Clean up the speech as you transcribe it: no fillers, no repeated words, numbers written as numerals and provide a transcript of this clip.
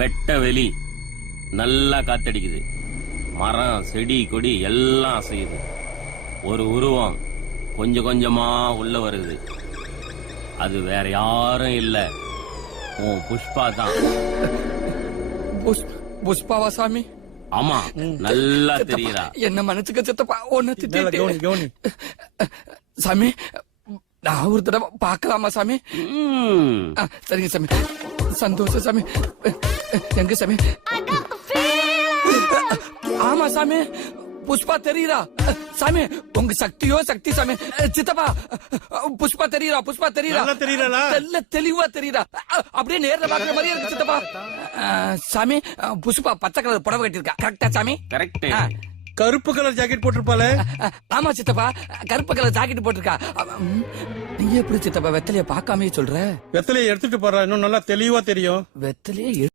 வெட்ட வெளி நல்லா காத்தடிக்குது. மரம் செடி கொடி எல்லாம் அசையுது. ஒரு உருவம் கொஞ்சம் கொஞ்சமா உள்ள வருது. அது வேற யாரும் இல்ல, உன் புஷ்பா தான். புஷ்பாவா சாமி? ஆமா, நல்லா தெரியுறா. என்ன மன்னிச்சுக்க சித்தப்பா, ஒன்னு திட்டி சாமி. நான் ஒரு தடவை பாக்கலாமா சாமி? சரிங்க சாமி, சந்தோஷம் சாமி. எங்க சாமி? ஆமா சாமி, புஷ்பா தெரியுறா சாமி. உங்க சக்தியோ சக்தி சாமி. சித்தப்பா, புஷ்பா தெரியுறா, புஷ்பா தெரியுறா, தெளிவா தெரியுறா. அப்படியே நேர்ல பாக்குற மாதிரி இருக்கு சித்தப்பா. சாமி, புஷ்பா பச்சை கலர் புடவை கட்டிருக்கா, கரெக்டா சாமி? கரெக்ட். கருப்பு கலர் ஜாக்கெட் போட்டிருப்பாளே? ஆமா சித்தப்பா, கருப்பு கலர் ஜாக்கெட் போட்டிருக்கா. நீ எப்படி சித்தப்பா வெத்தலைய பாக்காமே சொல்ற? வெத்தலையை எடுத்துட்டு போறா, இன்னும் நல்லா தெளிவா தெரியும். வெத்தலையே